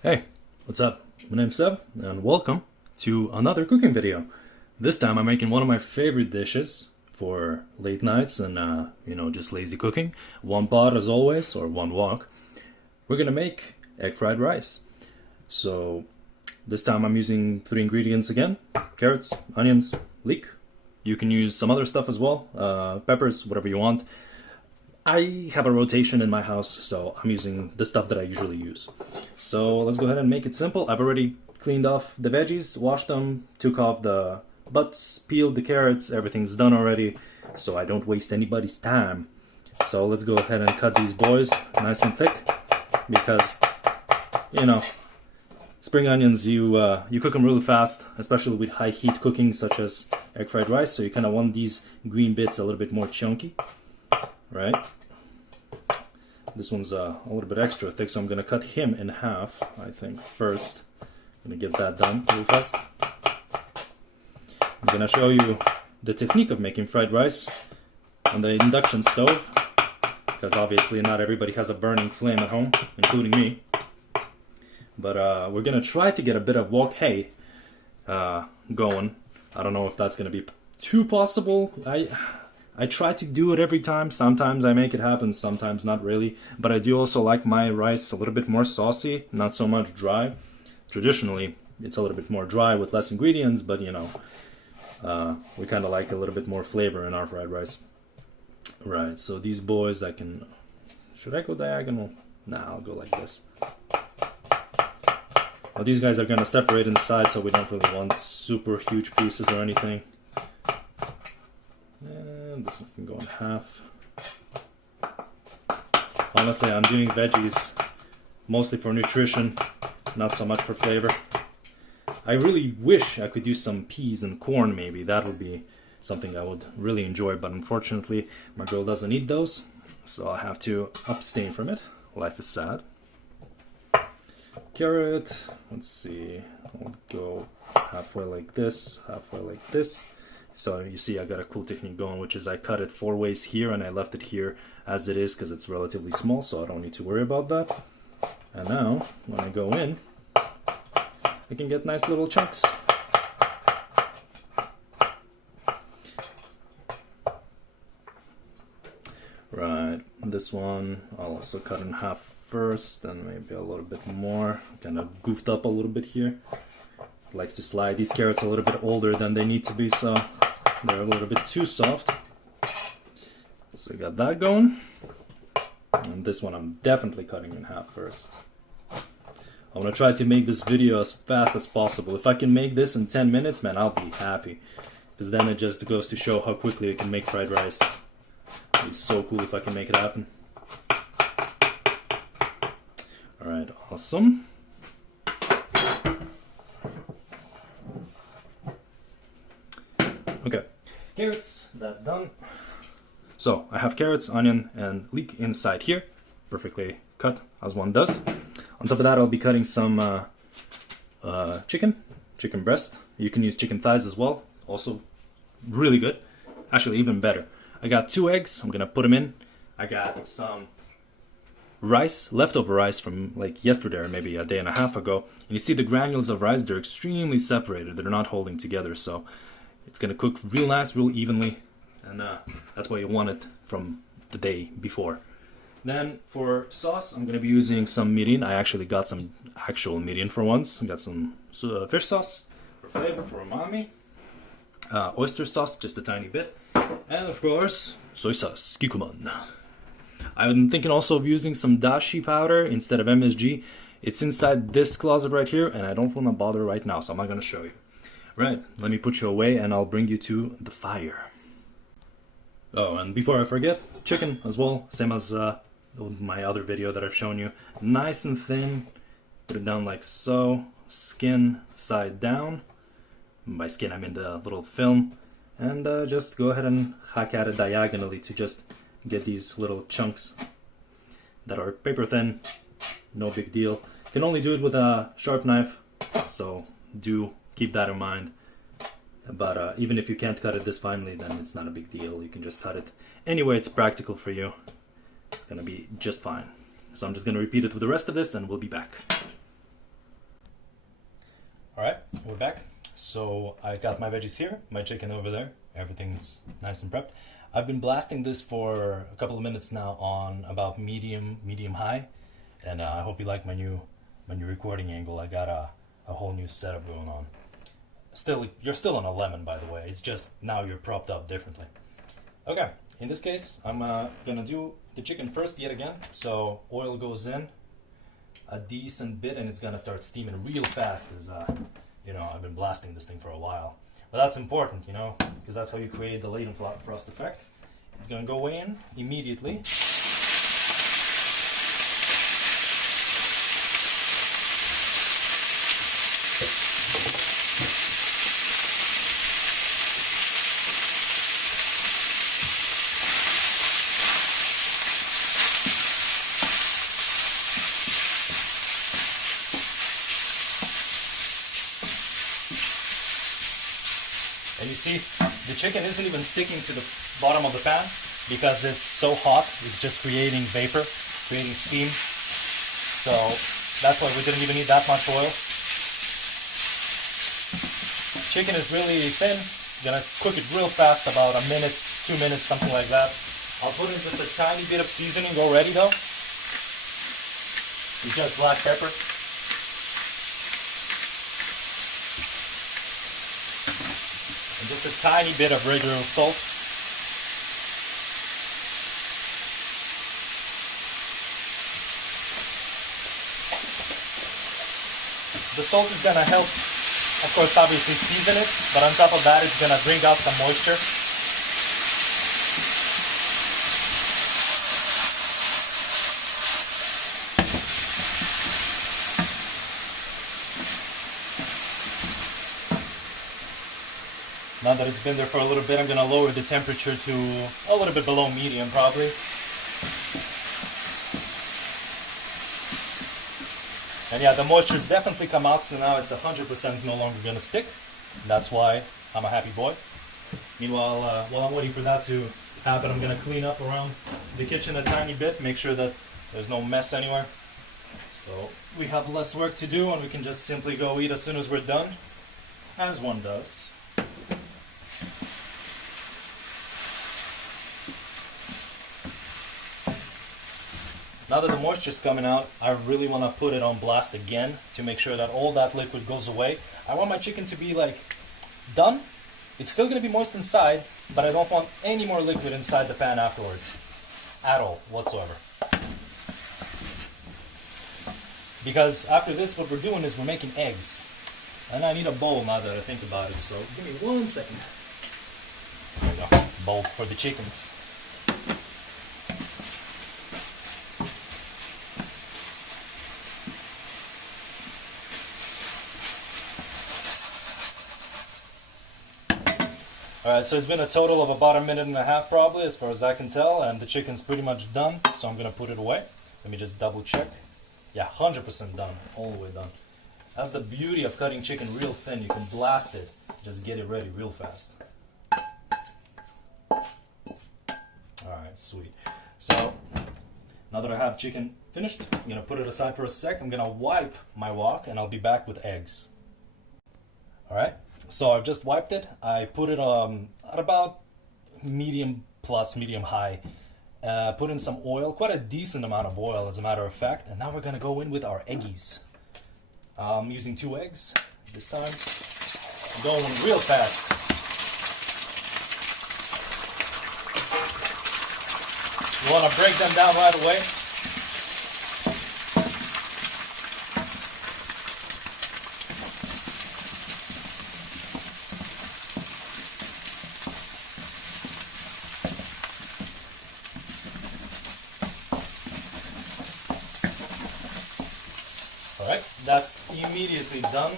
Hey, what's up? My name's Seb, and welcome to another cooking video. This time I'm making one of my favorite dishes for late nights and, just lazy cooking. One pot as always, or one wok. We're gonna make egg fried rice. So, this time I'm using 3 ingredients again. Carrots, onions, leek. You can use some other stuff as well, peppers, whatever you want. I have a rotation in my house, so I'm using the stuff that I usually use. So let's go ahead and make it simple. I've already cleaned off the veggies, washed them, took off the butts, peeled the carrots, everything's done already, so I don't waste anybody's time. So let's go ahead and cut these boys nice and thick, because, spring onions, you cook them really fast, especially with high heat cooking such as egg fried rice, so you kind of want these green bits a little bit more chunky, right? This one's a little bit extra thick, so I'm going to cut him in half, I think, first. I'm going to get that done really fast. I'm going to show you the technique of making fried rice on the induction stove, because obviously not everybody has a burning flame at home, including me. But we're going to try to get a bit of wok hay going. I don't know if that's going to be too possible. I try to do it every time. Sometimes I make it happen, sometimes not really. But I do also like my rice a little bit more saucy, not so much dry. Traditionally, it's a little bit more dry with less ingredients, but we kind of like a little bit more flavor in our fried rice. Right, so these boys should I go diagonal? Nah, I'll go like this. Well, these guys are going to separate inside, so we don't really want super huge pieces or anything. This one can go in half. Honestly, I'm doing veggies mostly for nutrition, not so much for flavor. I really wish I could do some peas and corn maybe. That would be something I would really enjoy, but unfortunately my girl doesn't eat those, so I have to abstain from it. Life is sad. Carrot, let's see, I'll go halfway like this, halfway like this. So you see I got a cool technique going, which is I cut it 4 ways here and I left it here as it is because it's relatively small, so I don't need to worry about that. And now, when I go in, I can get nice little chunks. Right, this one I'll also cut in half first, and maybe a little bit more. Kind of goofed up a little bit here. Likes to slide. These carrots are a little bit older than they need to be, so they're a little bit too soft. So we got that going. And this one I'm definitely cutting in half first. I'm gonna try to make this video as fast as possible. If I can make this in 10 minutes, man, I'll be happy. Because then it just goes to show how quickly I can make fried rice. It'd be so cool if I can make it happen. Alright, awesome. Okay, carrots, that's done. So I have carrots, onion, and leek inside here, perfectly cut as one does. On top of that, I'll be cutting some chicken breast. You can use chicken thighs as well, also really good, actually even better. I got 2 eggs, I'm gonna put them in. I got some rice, leftover rice from like yesterday or maybe a day and a half ago. And you see the granules of rice, they're extremely separated, they're not holding together, so it's gonna cook real nice, real evenly, and that's what you want it from the day before. Then for sauce, I'm gonna be using some mirin. I actually got some actual mirin for once. I got some fish sauce for flavor, for umami. Oyster sauce, just a tiny bit. And of course, soy sauce, kikkoman. I'm thinking also of using some dashi powder instead of MSG. It's inside this closet right here, and I don't want to bother right now, so I'm not gonna show you. Right, let me put you away and I'll bring you to the fire. Oh, and before I forget, chicken as well, same as my other video that I've shown you. Nice and thin, put it down like so, skin side down. By skin I mean the little film. And just go ahead and hack at it diagonally to just get these little chunks that are paper thin. No big deal. You can only do it with a sharp knife, so do keep that in mind. But even if you can't cut it this finely, then it's not a big deal. You can just cut it anyway. It's practical for you. It's gonna be just fine. So I'm just gonna repeat it with the rest of this and we'll be back. we're back. So I got my veggies here, my chicken over there. Everything's nice and prepped. I've been blasting this for a couple of minutes now on about medium high, and I hope you like my new recording angle. I got a whole new setup going on. You're still on a lemon, by the way. It's just now you're propped up differently. Okay, in this case, I'm gonna do the chicken first yet again. So oil goes in a decent bit, and it's gonna start steaming real fast. As you know, I've been blasting this thing for a while, but that's important, you know, because that's how you create the latent frost effect. It's gonna go in immediately. And you see, the chicken isn't even sticking to the bottom of the pan because it's so hot. It's just creating vapor, creating steam. So that's why we didn't even need that much oil. Chicken is really thin. Gonna cook it real fast, about a minute, 2 minutes, something like that. I'll put in just a tiny bit of seasoning already though. It's just black pepper. And just a tiny bit of regular salt. The salt is going to help, of course, obviously season it, but on top of that, it's going to bring out some moisture. Now that it's been there for a little bit, I'm going to lower the temperature to a little bit below medium probably. And yeah, the moisture's definitely come out, so now it's 100% no longer going to stick. That's why I'm a happy boy. Meanwhile, while I'm waiting for that to happen, I'm going to clean up around the kitchen a tiny bit, make sure that there's no mess anywhere. So we have less work to do and we can just simply go eat as soon as we're done, as one does. Now that the moisture is coming out, I really want to put it on blast again to make sure that all that liquid goes away. I want my chicken to be like done. It's still going to be moist inside, but I don't want any more liquid inside the pan afterwards. At all, whatsoever. Because after this, what we're doing is we're making eggs. And I need a bowl now that I think about it, so give me 1 second. There we go, bowl for the chickens. Alright, so it's been a total of about 1.5 minutes probably, as far as I can tell, and the chicken's pretty much done, so I'm going to put it away. Let me just double check. Yeah, 100% done, all the way done. That's the beauty of cutting chicken real thin. You can blast it, just get it ready real fast. Alright, sweet. So, now that I have chicken finished, I'm going to put it aside for a sec. I'm going to wipe my wok, and I'll be back with eggs. Alright. So I've just wiped it. I put it at about medium plus, medium high. Put in some oil, quite a decent amount of oil as a matter of fact. And now we're gonna go in with our eggies. I'm using 2 eggs this time. Going real fast. You wanna break them down right away. Alright, that's immediately done.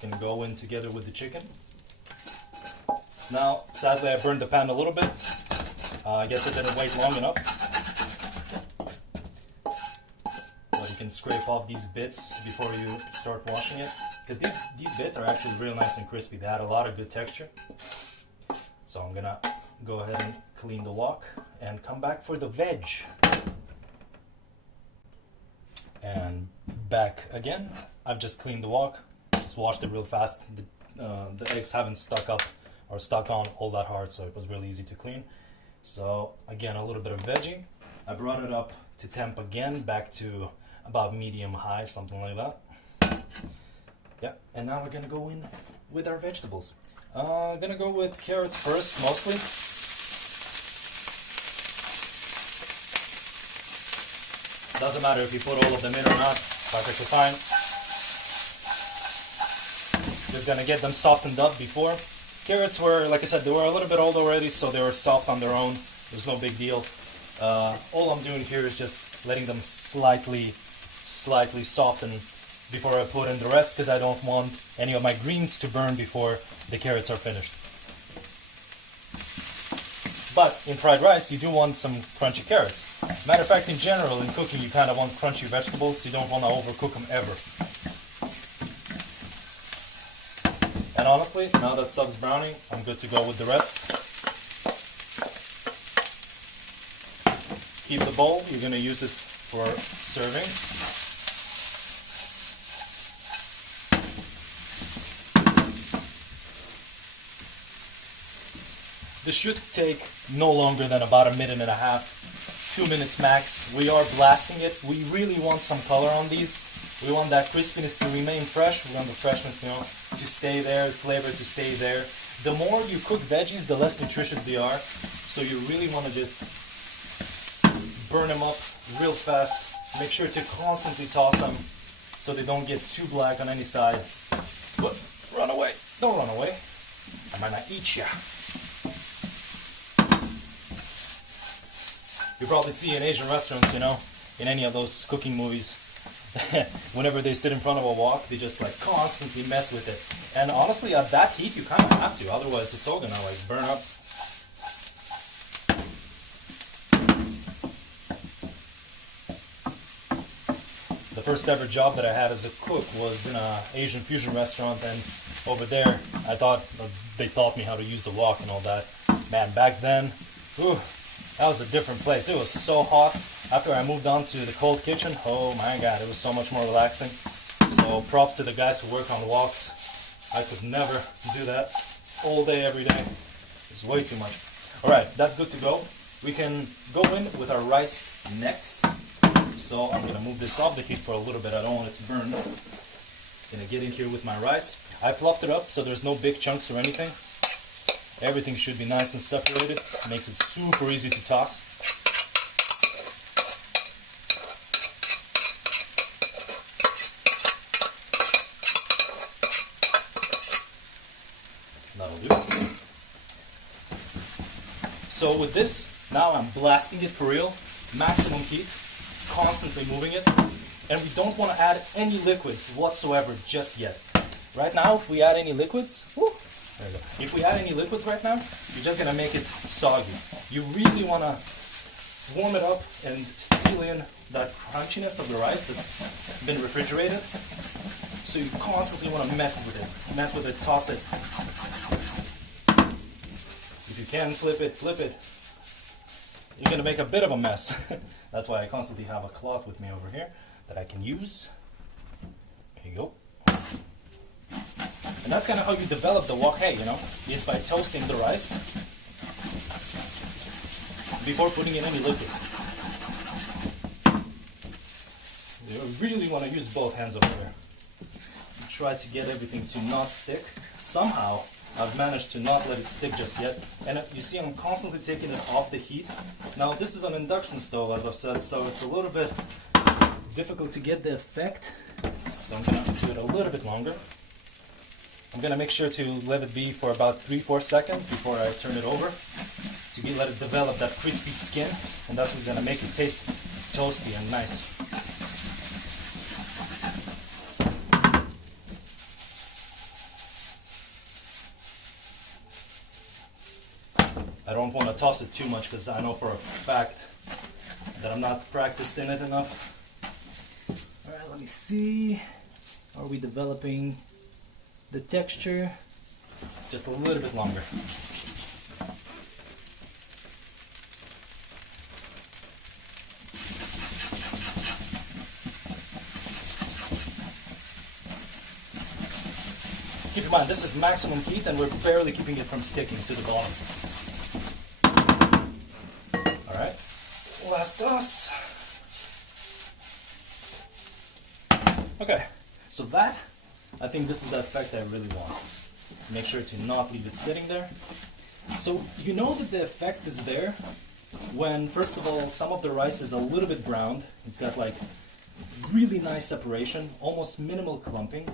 Can go in together with the chicken. Now, sadly I burned the pan a little bit. I guess I didn't wait long enough. But you can scrape off these bits before you start washing it. Because these bits are actually real nice and crispy. They add a lot of good texture. So I'm gonna go ahead and clean the wok and come back for the veg. And back again. I've just cleaned the wok, just washed it real fast. The eggs haven't stuck up or stuck on all that hard, so it was really easy to clean. So again, a little bit of veggie. I brought it up to temp again, back to about medium high, something like that. Yeah, and now we're gonna go in with our vegetables. Gonna go with carrots first, mostly. Doesn't matter if you put all of them in or not, it's perfectly fine. Just gonna get them softened up before. Carrots were, like I said, they were a little bit old already, so they were soft on their own. There's no big deal. All I'm doing here is just letting them slightly soften before I put in the rest, because I don't want any of my greens to burn before the carrots are finished. But in fried rice, you do want some crunchy carrots. Matter of fact, in general, in cooking, you kind of want crunchy vegetables. You don't want to overcook them ever. And honestly, now that stuff's browning, I'm good to go with the rest. Keep the bowl. You're going to use it for serving. This should take no longer than about a minute and a half, 2 minutes max. We are blasting it. We really want some color on these. We want that crispiness to remain fresh. We want the freshness, you know, to stay there, flavor to stay there. The more you cook veggies, the less nutritious they are. So you really want to just burn them up real fast. Make sure to constantly toss them so they don't get too black on any side. But run away. Don't run away. I might not eat ya. You probably see in Asian restaurants, you know, in any of those cooking movies, whenever they sit in front of a wok, they just like constantly mess with it. And honestly, at that heat, you kind of have to, otherwise it's all gonna like burn up. The first ever job that I had as a cook was in an Asian fusion restaurant, and over there, I thought they taught me how to use the wok and all that. Man, back then, whew, that was a different place. It was so hot. After I moved on to the cold kitchen, oh my god, it was so much more relaxing. So props to the guys who work on the woks. I could never do that all day, every day. It's way too much. Alright, that's good to go. We can go in with our rice next. So I'm going to move this off the heat for a little bit. I don't want it to burn. Gonna get in here with my rice. I fluffed it up so there's no big chunks or anything. Everything should be nice and separated. Makes it super easy to toss. That'll do. So with this, now I'm blasting it for real. Maximum heat. Constantly moving it. And we don't want to add any liquid whatsoever just yet. Right now, if we add any liquids, whoo, there we go. If we add any liquids right now, you're just gonna make it soggy. You really wanna warm it up and seal in that crunchiness of the rice that's been refrigerated. So you constantly wanna mess with it, toss it. If you can flip it. You're gonna make a bit of a mess. That's why I constantly have a cloth with me over here that I can use. There you go. And that's kind of how you develop the wok hei, you know, is by toasting the rice before putting in any liquid. You really want to use both hands over there. Try to get everything to not stick. Somehow, I've managed to not let it stick just yet. And you see I'm constantly taking it off the heat. Now this is an induction stove, as I've said, so it's a little bit difficult to get the effect. So I'm going to do it a little bit longer. I'm going to make sure to let it be for about 3-4 seconds before I turn it over to let it develop that crispy skin, and that's what's going to make it taste toasty and nice. I don't want to toss it too much because I know for a fact that I'm not practiced in it enough. Alright, let me see. Are we developing the texture? Just a little bit longer. Keep in mind, this is maximum heat and we're barely keeping it from sticking to the bottom. Alright, last toss. Okay, so that, I think this is the effect I really want. Make sure to not leave it sitting there. So you know that the effect is there when, first of all, some of the rice is a little bit browned. It's got like really nice separation, almost minimal clumping.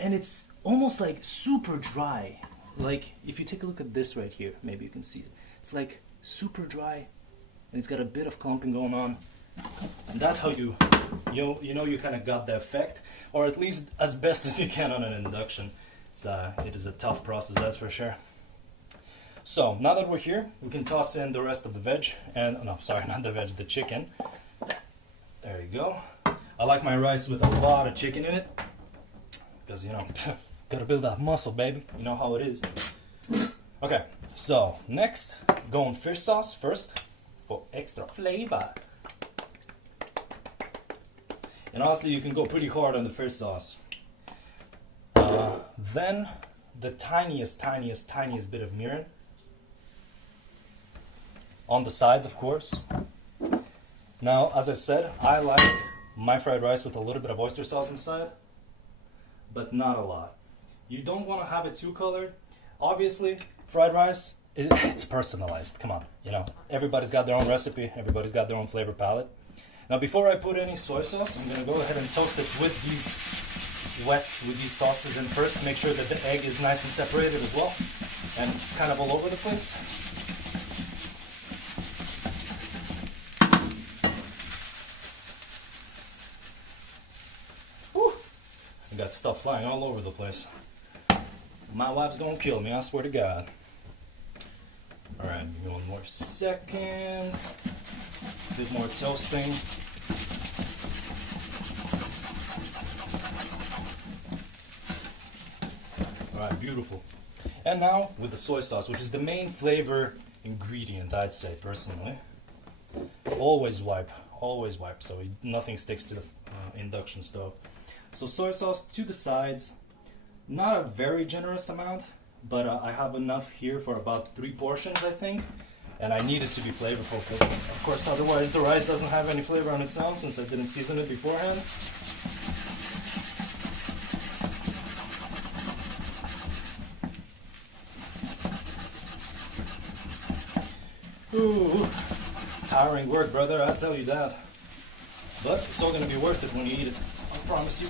And it's almost like super dry. Like if you take a look at this right here, maybe you can see it. It's like super dry and it's got a bit of clumping going on. And that's how you know you kind of got the effect, or at least as best as you can on an induction. It is a tough process, that's for sure. So now that we're here, we can toss in the rest of the veg, and no, sorry, not the veg, the chicken. There you go. I like my rice with a lot of chicken in it, because you know, gotta build that muscle, baby. You know how it is. Okay, so next, going fish sauce first for extra flavor. And honestly, you can go pretty hard on the fish sauce. Then the tiniest bit of mirin. On the sides, of course. Now, as I said, I like my fried rice with a little bit of oyster sauce inside, but not a lot. You don't want to have it too colored. Obviously, fried rice, it's personalized. Come on, you know, everybody's got their own recipe, everybody's got their own flavor palette. Now, before I put any soy sauce, I'm gonna go ahead and toast it with these wets, with these sauces in first. Make sure that the egg is nice and separated as well, and kind of all over the place. Whew. I got stuff flying all over the place. My wife's gonna kill me, I swear to God. All right, give me one more second. A bit more toasting. Alright, beautiful. And now with the soy sauce, which is the main flavor ingredient, I'd say personally. Always wipe so nothing sticks to the induction stove. So soy sauce to the sides, not a very generous amount, but I have enough here for about 3 portions, I think. And I need it to be flavorful because, of course, otherwise the rice doesn't have any flavor on its own since I didn't season it beforehand. Ooh, tiring work, brother, I tell you that. But it's all going to be worth it when you eat it, I promise you.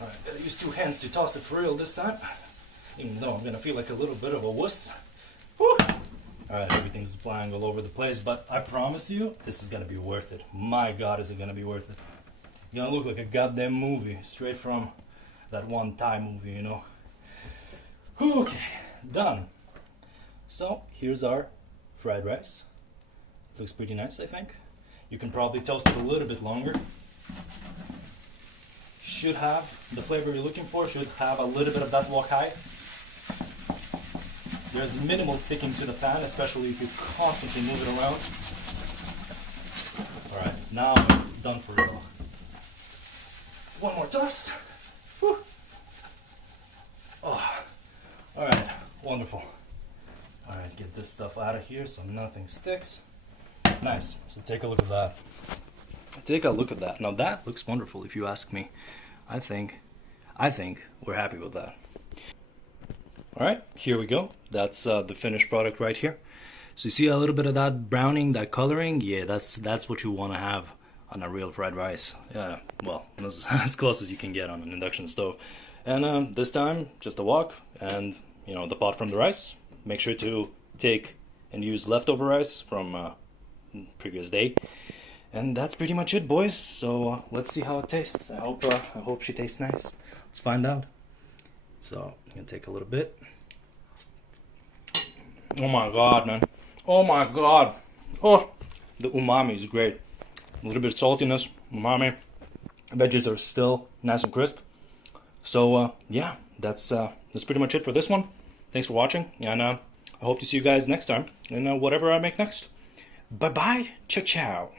Alright, gotta use 2 hands to toss it for real this time. Even though I'm going to feel like a little bit of a wuss. Alright, everything's flying all over the place, but I promise you, this is going to be worth it. My God, is it going to be worth it. You're going to look like a goddamn movie, straight from that one Thai movie, you know. Okay, done. So, here's our fried rice. It looks pretty nice, I think. You can probably toast it a little bit longer. Should have the flavor you're looking for, should have a little bit of that wok hai. There's minimal sticking to the pan, especially if you constantly move it around. Alright, now I'm done for real. One more toss. Whew. Oh, alright, wonderful. Alright, get this stuff out of here so nothing sticks. Nice, so take a look at that. Take a look at that. Now that looks wonderful if you ask me. I think we're happy with that. Alright, here we go. That's the finished product right here. So you see a little bit of that browning, that coloring? Yeah, that's what you want to have on a real fried rice. Yeah, well, as close as you can get on an induction stove. And this time, just a wok and, you know, the pot from the rice. Make sure to take and use leftover rice from previous day. And that's pretty much it, boys. So let's see how it tastes. I hope she tastes nice. Let's find out. So I'm gonna take a little bit. Oh my God, man! Oh my God! Oh, the umami is great. A little bit of saltiness, umami. Veggies are still nice and crisp. So yeah, that's pretty much it for this one. Thanks for watching, and I hope to see you guys next time in whatever I make next. Bye bye, ciao ciao.